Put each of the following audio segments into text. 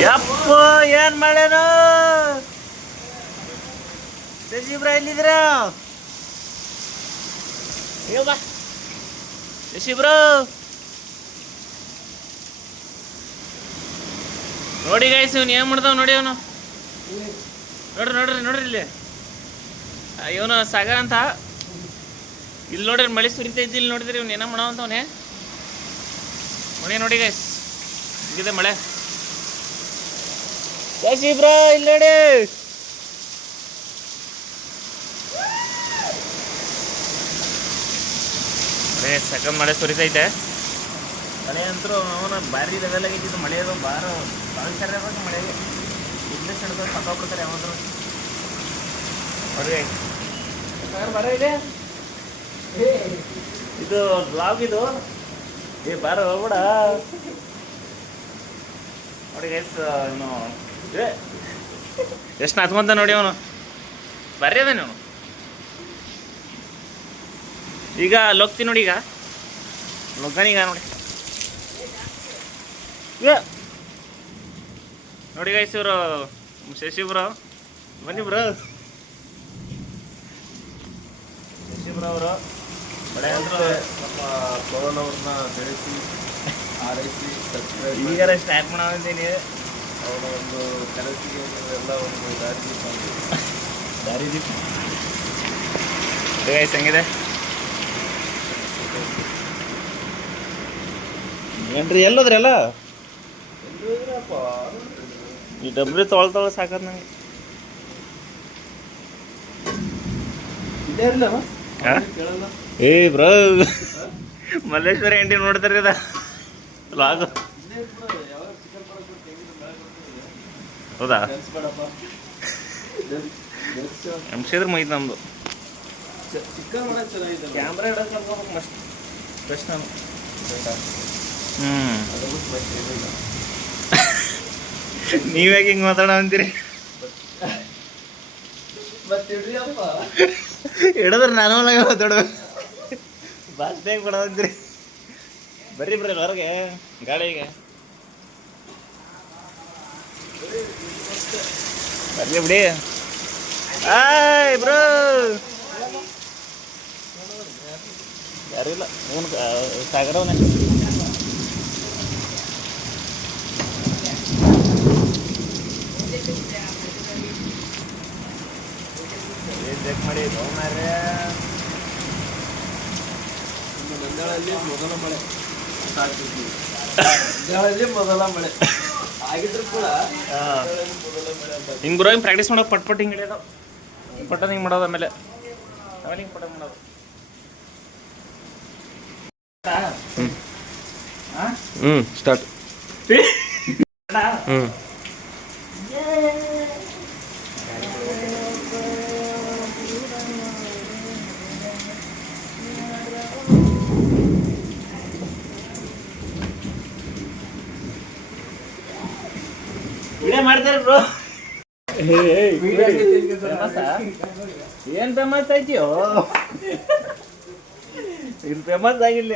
ಯಪ್ಪ ಏನ್ ಮಾಡ್ಯಾನ ಶಶಿಬ್ರ ಎಲ್ಲಿದ್ರ ಬಾ ಶಶಿಬ್ರ ನೋಡಿ ಗೈಸ್ ಇವನು ಏನ್ ಮಾಡ್ತಾವ ನೋಡಿ ಅವನು ನೋಡ್ರಿ ನೋಡ್ರಿ ನೋಡ್ರಿ ಇಲ್ಲಿ ಇವನು ಸಾಗರ್ ಅಂತ ಇಲ್ಲಿ ನೋಡ್ರಿ ಮಳೆ ಸುರಿತೈತಿ ಇಲ್ಲಿ ನೋಡಿದ್ರಿ ಇವ್ನು ಏನೋ ಮಾಡವಂತವನೇ ಮಳೆ ನೋಡಿ ಗೈಸ್ ಹಿಂಗಿದೆ ಮಳೆ ಶಶಿಬ್ರ ಇಲ್ಲಿ ನೋಡಿ ಸೆಕೆಂಡ್ ಮಳೆ ಸುರಿತೈತೆ ಮಳೆ ಅಂತರೂ ಅವನು ಭಾರಿ ಲೆವೆಲ್ ಆಗೈತಿತ್ತು ಮಳೆ ಅದು ಭಾಳ ಸರಿ ಆಗ್ಬೇಕು ಮಳೆಗೆ ಇಲ್ಲೇ ಸಣ್ಣ ಸತ್ತಾಗ್ಬಿಡ್ತಾರೆ ಯಾವಾದ್ರು ನೋಡಿ ಬರ ಇದೆ ಇದು ಬ್ಲಾಗ್ ಇದು ಬಾರ ಹೋಗ್ಬಿಡ ನೋಡಿ ಗೈಸ್ ಇವನು ಎಷ್ಟು ಹತ್ಕೊಂತ ನೋಡಿ ಅವನು ಬರ್ರಿ ಅದ ನೀವು ಈಗ ಲೋಗ್ತೀನಿ ನೋಡಿ ಈಗ ಲೊಗ್ಗಾನೀಗ ನೋಡಿ ನೋಡಿ ಗೈಸ್ ಇವರು ಶಶಿಬ್ರ ಬನ್ನಿ ಬ್ರೋ ಶಶಿಬ್ರ ಅವರು ಬಡ ನಮ್ಮ ಪವನ್ ಅವ್ರನ್ನ ಬೆಳೆಸಿ ಆರೈಸಿ ಈಗಾರ ಸ್ಟಾರ್ಟ್ ಮಾಡಂತೀನಿ ಅವರ ಒಂದು ಕೆಲಸಕ್ಕೆ ಎಲ್ಲ ಒಂದು ದಾರಿ ದೀಪ ಗೈಸ್ ಹೆಂಗಿದೆ ಏನ್ರಿ ಎಲ್ಲದ್ರಿ ಎಲ್ಲ ಈ ಡಬ್ರಿ ತೊಳ್ತೊಳ ಸಾಕದ್ ನಂಗೆ ಏ ಬ್ರೋ ಮಲ್ಲೇಶ್ವರ ಎಂಟಿ ನೋಡ್ತಾರ ಅದ ಲಾಗ್ ಹೌದಾ ಎಂಸಿದ್ರೆ ಮುಗಿತು ನಮ್ದು ಕ್ಯಾಮ್ರಾ ಇಡೋಕೆ ಮಸ್ತ್ ಬೆಸ್ಟ್ ನಾನು ನೀವ್ಯಾಕೆ ಹಿಂಗೆ ಮಾತಾಡ ಅಂತೀರಿ ಹಿಡಿದ್ರೆ ನಾನು ಮಾತಾಡ್ಬೇಕು ಬಾಸ್ಟಾಗಿ ಕೊಡ ಅಂತೀರಿ ಬರ್ರಿ ಬರ್ರಿ ಹೊರಗೆ ಗಾಳಿಗೆ ಬರ್ಲಿ ಬಿಡಿ ಆಯ್ ಬ್ರೋ ಯಾರಿಲ್ಲ ಅವನು ಸಾಗರವನೇ ಚೆಕ್ ಮಾಡಿ ಮಂಡ್ಯದಲ್ಲಿ ಮೊದಲ ಮಳೆ ಮಂಡ್ಯದಲ್ಲಿ ಮೊದಲ ಮಳೆ ಆಗಿದ್ರು ಕೂಡ ಹಿಂಗೆ ಬ್ರೋ ಹಿಂಗೆ ಪ್ರಾಕ್ಟೀಸ್ ಮಾಡೋದು ಪಟ್ ಪಟ್ ಹಿಂಗೆ ಹಿಡಿಯೋದು ಪಟ್ ಹಿಂಗೆ ಮಾಡೋದು ಆಮೇಲೆ ಹಿಂಗೆ ಪಟ್ ಮಾಡೋದು ಸ್ಟಾರ್ಟ್ ವಿಡಿಯೋ ಮಾಡ್ತಾರೆ ಬ್ರೋ ಏನ್ ಫೇಮಸ್ ಐತಿಯೋ ಇದು ಫೇಮಸ್ ಆಗಿಲ್ಲ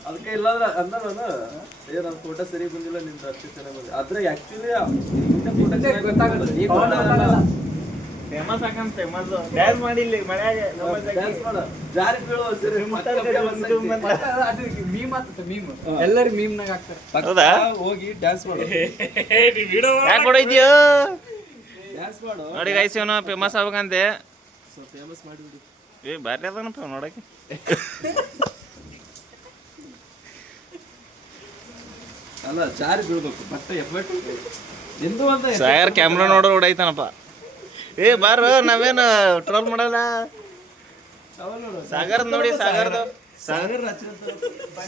ಅದಕ್ಕೆ ಇಲ್ಲಾಂದ್ರೆ ಅಂದನು ನನ್ನ ಫೋಟೋ ಸರಿ ಬಂದಿಲ್ಲ ನಿಂದು ಅಷ್ಟು ಚೆನ್ನಾಗಿ ಬಂದಿದೆ ಆದ್ರೆ ಆಕ್ಚುಲಿ ಫೇಮಸ್ ಹಾಕಂತ ಫೇಮಸ್ ಡ್ಯಾನ್ಸ್ ಮಾಡಿಲ್ಲ ಮನ್ಯಾಗ ಜಾರಿ ಬೀಳುವ ಸರಿ ಎಲ್ಲರೂ ಮೀಮ್ನಾಗ ಹಾಕ್ತಾರೆ ಹೌದಾ ಹೋಗಿ ಡ್ಯಾನ್ಸ್ ಮಾಡು ಯಾಕೆ ಕೊಡೈತಿಯೋ ಡ್ಯಾನ್ಸ್ ಮಾಡು ನೋಡಿ ಗೈಸ್ ಇವನು ಫೇಮಸ್ ಆಗ್ಬೇಕಂತೆ ಫೇಮಸ್ ಮಾಡಿಬಿಡು ಏ ಬಾರಿ ಅದನಪ್ಪ ನೋಡಕ್ಕೆ ಅಲ್ಲ ಜಾರಿ ಬೀಳ್ಬೇಕು ಬಟ್ ಎಫರ್ಟ್ ಎಂದು ಅಂತ ಸಾಗರ್ ಕ್ಯಾಮ್ರಾ ನೋಡೋ ಹೊಡೈತಾನಪ್ಪ ಏ ಬಾರ ನಾವೇನು ಟ್ರೋಲ್ ಮಾಡಲ್ಲ ಸಾಗರ್ ನೋಡಿ ಸಾಗರ್ದು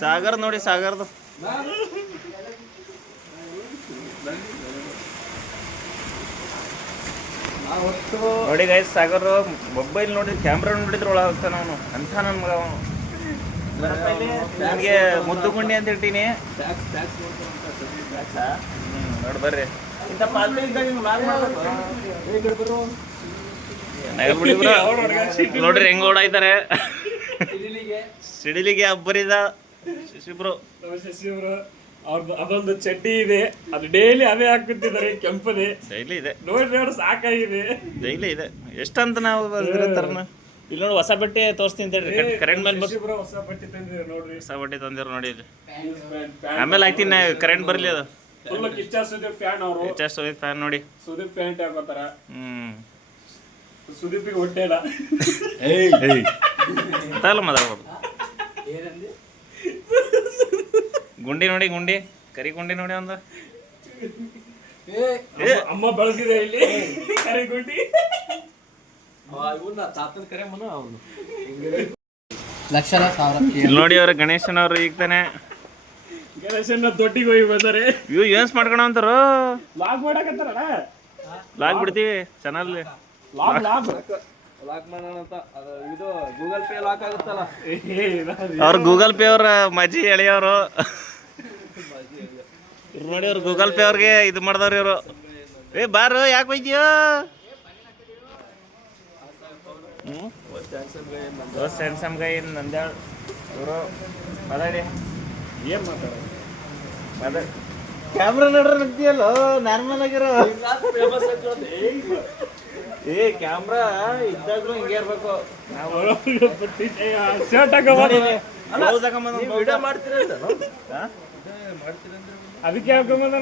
ಸಾಗರ್ ನೋಡಿ ಸಾಗರ್ದು ನೋಡಿ ಗೈಸ್ ಸಾಗರ್ ಮೊಬೈಲ್ ನೋಡಿ ಕ್ಯಾಮ್ರಾ ನೋಡಿದ್ರೆ ಒಳಗೆ ಹೋಗ್ತಾನ ಅವನು ಅಂತ ನನ್ನ ಮಗ ಅವನು ನನಗೆ ಮುದ್ದು ಗುಂಡಿ ಅಂತ ಇರ್ತೀನಿ ನೋಡಿ ಬರ್ರಿ ಇಂಥ ಪಾಲ್ತು ಇದ್ದಾಗ ನೋಡ್ರಿ ಹೆಂಗ ಓಡಾಯ್ತಾರೆ ಸಿಡಿಲಿಗೆ ಅಬ್ಬರಿದ ಶಶಿಬ್ರು ಅವ್ರದ್ದು ಅದೊಂದು ಚಡ್ಡಿ ಇದೆ, ಅದು ಡೈಲಿ ಅವೇ ಹಾಕುತ್ತಿದ್ದಾರೆ, ಕೆಂಪದೆ ಡೈಲಿ ಇದೆ, ನೋಡಿ ಸಾಕಾಗಿದೆ. ಡೈಲಿ ಇದೆ. ಎಷ್ಟಂತ ನಾವು ತರನ ಇಲ್ಲಿ ನೋಡಿ, ಹೊಸ ಬಟ್ಟೆ ತೋರಿಸ್ತೀನಿ ಅಂತೇಳಿ ಕರೆಂಟ್ ಮೇಲೆ ಹೊಸ ಬಟ್ಟೆ ತಂದಿದ್ದಾರೆ ನೋಡ್ರಿ, ಹೊಸ ಬಟ್ಟೆ ತಂದಿರು ನೋಡಿ ಇಲ್ಲಿ. ಆಮೇಲೆ ಹಾಕ್ತೀನಿ, ಕರೆಂಟ್ ಬರಲಿ. ಅದು ಫುಲ್ ಕಿಚ್ಚ ಸುದೀಪ್ ಫ್ಯಾನ್ ಅವರು, ಕಿಚ್ಚ ಸುದೀಪ್ ಫ್ಯಾನ್ ನೋಡಿ. ಸುದೀಪ್ ಪ್ಯಾಂಟ್ ಹಾಕೋತಾರ. ಸುದೀಪಿಗೆ ಹೊಟ್ಟೆ ಇಲ್ಲ. ಗೊತ್ತಾಗಲ್ಲ ಮಾತಾಡ್ಬೋದು. ಗುಂಡಿ ನೋಡಿ, ಗುಂಡಿ ಕರಿ ಗುಂಡಿ ನೋಡಿ ಒಂದು. ಅಮ್ಮ ಬಳಸಿದೆ ಇಲ್ಲಿ ಕರಿ ಗುಂಡಿ. ಇಲ್ಲಿ ನೋಡಿ ಅವ್ರ ಗಣೇಶನವ್ರು ಈಗ ತಾನೆ ಗಣೇಶನ ದೊಡ್ಡಿಗೆ ಹೋಗಿ ಬಂದರೆ ಇವ್ ಏನ್ಸ್ ಮಾಡ್ಕೊಳ ಅಂತಾರ. ಲಾಗ್ ಮಾಡಕತ್ತಾರಣ, ಲಾಗ್ ಬಿಡ್ತೀವಿ ಚಾನಲ್. ಲಾಕ್ ಮಾಡೋಣ ಅಂತ. ಅದು ಇದು ಗೂಗಲ್ ಪೇ ಲಾಕ್ ಆಗುತ್ತಲ್ಲ, ಅವ್ರು ಗೂಗಲ್ ಪೇ ಅವ್ರ ಮಜಿ ಎಳೆಯವರು ನೋಡಿ. ಅವ್ರು ಗೂಗಲ್ ಪೇ ಅವ್ರಿಗೆ ಇದು ಮಾಡ್ದವ್ರಿ ಇವರು. ಏ ಬಾರು ಯಾಕೆ ಹೋಯ್ತೀಯೋ? ಸ್ಯಾಮ್ಸಂಗ್ ಗೈ ನಂದ್ಯಾಳ್ ಇವರು ಮಾತಾಡಿ. ಏನ್ ಮಾತಾಡ ಕ್ಯಾಮ್ರಾ ನೋಡ್ರ ನಗ್ತಿಯಲ್ಲ, ನಾರ್ಮಲ್ ಆಗಿರೋ. ಏ ಕ್ಯಾಮ್ರಾ ಇದ್ದಾಗ್ಲೂ ಹಿಂಗೆ ಇರ್ಬೇಕು. ಶರ್ಟ್ ಅದಕ್ಕೆ ಹಾಕೊಂಬಂದ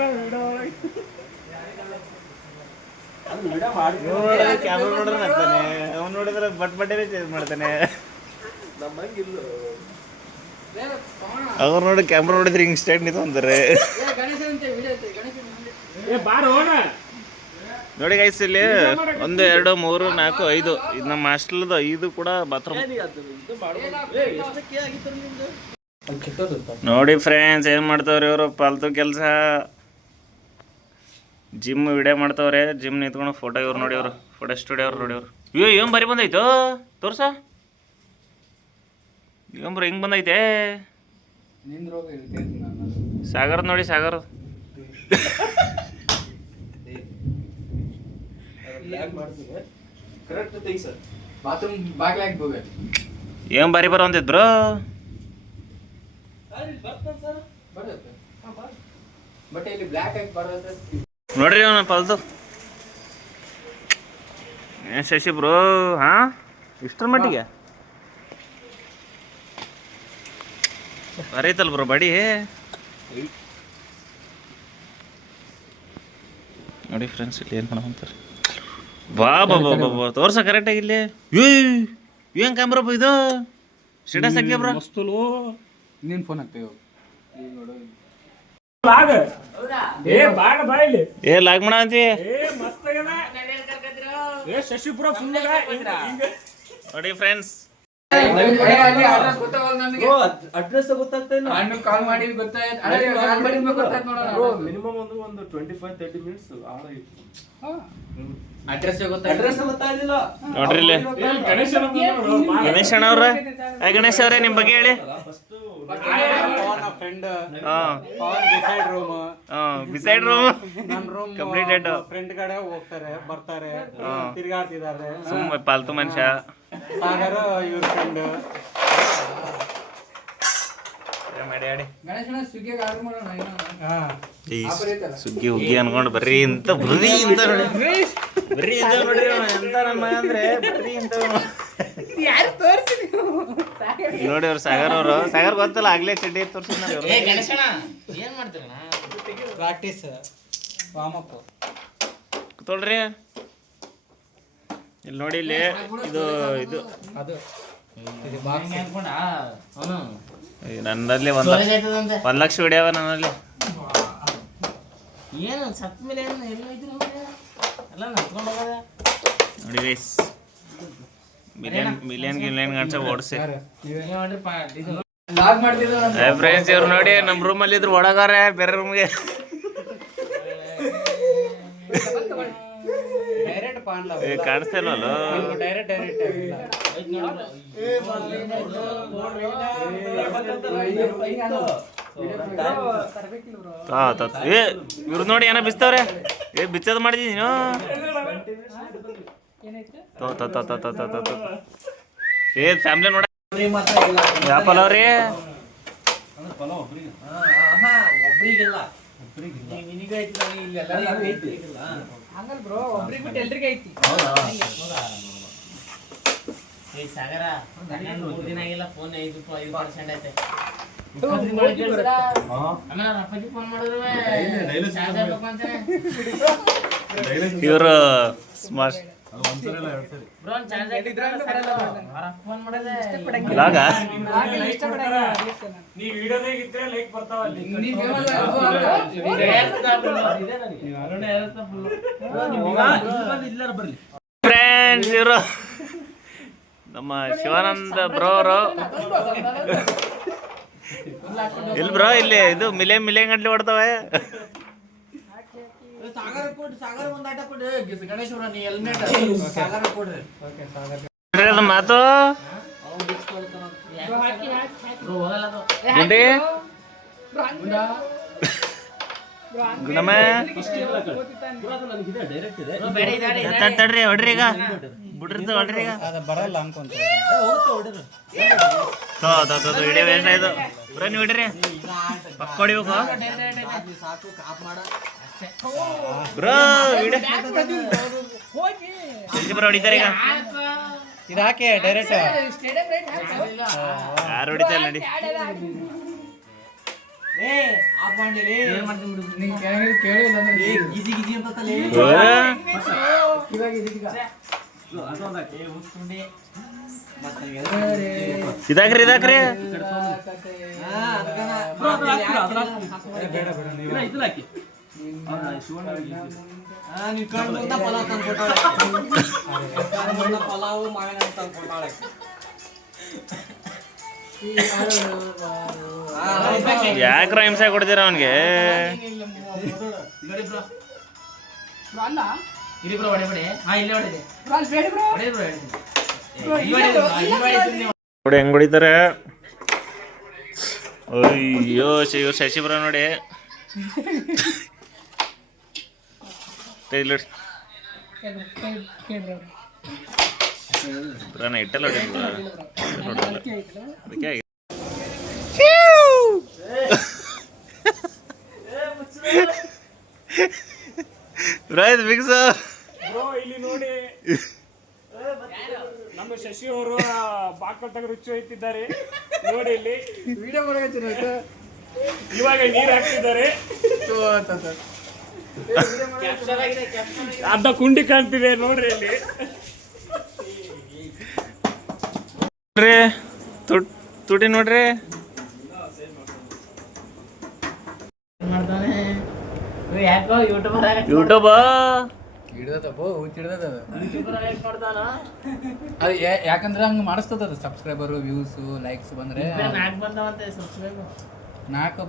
ಕ್ಯಾಮ್ರಾ ನೋಡ್ರೆ ನಗ್ತಾನೆ, ಅವ್ನು ನೋಡಿದ್ರೆ ಬಟ್ಟೆ ಚೇಂಜ್ ಮಾಡ್ತಾನೆ. ಅವ್ರು ನೋಡಿ ಕ್ಯಾಮ್ರಾ ನೋಡಿದ್ರೆ ಹಿಂಗ್ ಸ್ಟೇಟ್ ನಿಂತು ಅಂತಾರೆ. ನೋಡಿ ಗೈಸ್, ಇಲ್ಲಿ 1 2 3 4 5 ಇದು ನಮ್ಮ ಹಾಸ್ಟೆಲ್ದು 5 ಕೂಡ ಬಾತ್ರೂಮ್ ನೋಡಿ. ಫ್ರೆಂಡ್ಸ್ ಏನ್ ಮಾಡ್ತಾವ್ರಿ ಇವರು ಪಾಲ್ತು ಕೆಲಸ. ಜಿಮ್ ವಿಡಿಯೋ ಮಾಡ್ತಾವ್ರೆ, ಜಿಮ್ ನಿಂತ್ಕೊಂಡು ಫೋಟೋ. ಇವ್ರು ನೋಡಿ, ಅವರು ಫೋಟೋ ಸ್ಟುಡಿಯೋ ಅವ್ರು ನೋಡಿ. ಅವ್ರು ಏನ್ ಬರಿ ಬಂದೈತು ತೋರ್ಸ. ಏನ್ ಹಿಂಗ್ ಬಂದೈತೆ ಸಾಗರ್ ನೋಡಿ, ಸಾಗರ್ ಏನ್ ಬಾರಿ ಬರೋ ಅಂತಿದ್ರು ನೋಡ್ರಿ ಅವನ ಪಾಲ್ತು. ಶಶಿ ಬ್ರೋ, ಹಾ ಇಷ್ಟರ ಮಟ್ಟಿಗೆ ಬರೀತಲ್ ಬ್ರೋ ಬಡಿ. ನೋಡಿ ಫ್ರೆಂಡ್ಸ್, ಇಲ್ಲಿ ಏನು ಅಂತಾರೆ. ಬಾ ಬಾ ಬಾ ಬಾ ಬಾ ತೋರ್ಸ ಕರೆಕ್ಟಾಗಿ ಇಲ್ಲಿ. ಏನು ಕ್ಯಾಮ್ರಾ ಇದು ಸ್ಟೇಟಸ್ ಹಾಕಿ ಬ್ರೋ. ನೀನ್ ಫೋನ್ ಹಾಕ್ತೇವೆ. ಏ ಲಾಗ್ ಮಾಡ ಅಂತಿ. ನೋಡಿ ಫ್ರೆಂಡ್ಸ್, ಅಡ್ರೆಸ್ ಗೊತ್ತಾಗ್ತಾ ಇಲ್ಲ. ಕಾಲ್ ಮಾಡಿ ಮಿನಿಮಮ್ ಒಂದು 25-30 ಮಿನಿಟ್ಸ್ ಅಡ್ರೆಸ್ ಗೊತ್ತಾಗಿಲ್ಲ. ನೋಡ್ರಿ ಇಲ್ಲಿ ಗಣೇಶ್ ಅಣ್ಣ ಅವ್ರ. ಗಣೇಶ್ ಅವ್ರೆ ನಿಮ್ ಬಗ್ಗೆ ಹೇಳಿ. Beside room completed. ಫ್ರೆಂಡ್ ಕಡೆ ಹೋಗ್ತಾರೆ, ಬರ್ತಾರೆ, ತಿರ್ಗಾಡ್ತಿದ್ದಾರೆ. ಸುಮ್ಮ ಪಾಲ್ತು ಮನುಷ್ಯ. ಸಾಗರ್ ಇವ್ರ ಫ್ರೆಂಡ್. ಸುಗ್ಗಿ ಹುಗ್ಗಿ ಅನ್ಕೊಂಡು ಬರ್ರಿ ಇಂತ ಬರ್ರಿ ಇಂತ ನೋಡ್ರಿ ಎಂತ ನನ್ನ ಮಗ ಅಂದ್ರೆ ಬರ್ರಿ ಇಂತ ನೋಡಿ. ಅವ್ರು ಸಾಗರ್ ಅವರು, ಸಾಗರ್ ಗೊತ್ತಲ್ಲ, ಆಗ್ಲೇ ಚಡ್ಡಿ ತೋರ್ಸಿದ್ರು. ಪ್ರಾಕ್ಟೀಸ್ ತೊಳ್ರಿ ಇಲ್ಲಿ ನೋಡಿ. ಇಲ್ಲಿ ಇದು ಇದು ನನ್ನಲ್ಲಿ 1 ಲಕ್ಷ ಹೊಡ್ಯಾವ ನನ್ನಲ್ಲಿ. ನೋಡಿ ಗೈಸ್, ಮಿಲಿಯನ್ ಗಂಟೆ ಓಡಿಸಿ. ಫ್ರೆಂಡ್ಸ್ ಇವ್ರು ನೋಡಿ, ನಮ್ಮ ರೂಮಲ್ಲಿ ಇದ್ರು ಒಳಗಾರೆ ಬೇರೆ ರೂಮ್ಗೆ. ಕಾಣಿಸ್ತಾ ಇಲ್ವಲ್ಲ. ಏ ಇವ್ರು ನೋಡಿ ಏನೋ ಬಿಸ್ತವ್ರೆ. ಏ ಬಿಚ್ಚೋದು ಮಾಡಿದೀನಿ ನೀನು. ಏ ಫ್ಯಾಮಿಲಿ ನೋಡ ಯಾವ ಪಲಾವ್ ರೀ? ಒಬ್ರಿಗಿಲ್ಲ ನಿನಗೈತಿ ಇಲ್ಲ ಹಂಗಲ್ ಬ್ರೋ ಒಬ್ರಿಗೆ ಬಿಟ್ಟು ಎಲ್ರಿಗೆ ಐತಿ ಏ ಸಾಗರ 3 ದಿನ ಆಗಿಲ್ಲ ಫೋನ್ 5% ಐತೆ ಆಮೇಲೆ ರಪ್ಪಜಿ ಫೋನ್ ಮಾಡಿದ್ರು ಇವರು ಸ್ಮಾರ್ಟ್ ಬ್ರೋ ಚಾರ್ಜ್ ಫೋನ್ ಮಾಡಿದ್ರೆ ಇವಾಗ ನೀ ವಿಡಿಯೋದಾಗ ಇದ್ರೆ ಲೈಕ್ ಬರ್ತಾವ ಅಲ್ಲಿ ಫ್ರೆಂಡ್ಸ್ ಇವರು ನಮ್ಮ ಶಿವಾನಂದ ಬ್ರೋ ಅವರು ಇಲ್ಲಿ ಬ್ರೋ ಇಲ್ಲಿ ಇದು ಮಿಲೆ ಗಂಟ್ಲೆ ಹೊಡ್ತವೆ ಅದು ಮಾತು ಗುಂಡಿ ಗುಣಮ್ಮ ತಡ್ರಿ ಹೊಡ್ರಿ ಈಗ ಬಿಡ್ರಿ ಹೊಡ್ರಿ ಈಗ ಬರಲ್ಲ ಅನ್ಕೊಂತ ವಿಡಿಯೋ ವೇಸ್ಟ್ ಆಯ್ತು ಬ್ರೋ ನೀವು ಹಿಡ್ರಿ ಪಕ್ಕ ಹೊಡಿಬೇಕು ಬ್ರೋ ಬ್ರೋ ಹೊಡಿತಾರೆ ಈಗ ಇದಾಕೆ ಡೈರೆಕ್ಟ್ ಯಾರು ಹೊಡಿತಾ ಇಲ್ಲ ನಡಿ ಇದಾಕ್ರಿ ಪಲಾವು ಮಾವಿನ ತಂದ್ಕೊಟ್ಟಾಳೆ ಯಾಕ್ರ ಹಿಂಸೆ ಕೊಡ್ತೀರ ಅವನ್ಗೆ ನೋಡಿ ಹೆಂಗ್ ಹೊಡಿತಾರೆ ಅಯ್ಯೋ ಇವ್ರು ಶಶಿಬ್ರ ನೋಡಿ ಇಟ್ಟಲ್ಲ ಅದಕ್ಕೆ ಫಿಕ್ಸ್ ಬ್ರೋ ಇಲ್ಲಿ ನೋಡಿ ನಮ್ಮ ಶಶಿ ಅವರು ಬಾಕಲ್ ತಗ ರುಚಿ ಹೋಯ್ತಿದ್ದಾರೆ ನೋಡಿ ಇಲ್ಲಿ ವಿಡಿಯೋ ಮಾಡಕತ್ತೀನಿ ಇವಾಗ ನೀರು ಹಾಕ್ತಿದ್ದಾರೆ ಅರ್ಧ ಕುಂಡಿ ಕಾಣ್ತಿದೆ ನೋಡ್ರಿ ಇಲ್ಲಿ ತುಟಿ ನೋಡ್ರಿ ಯೂಟ್ಯೂಬ್ ಅದು ಯಾಕಂದ್ರೆ ಹಂಗ ಮಾಡಿಸ್ತದ ಸಬ್ಸ್ಕ್ರೈಬರ್ ವ್ಯೂಸ್ ಲೈಕ್ಸ್ ಬಂದ್ರೆ 4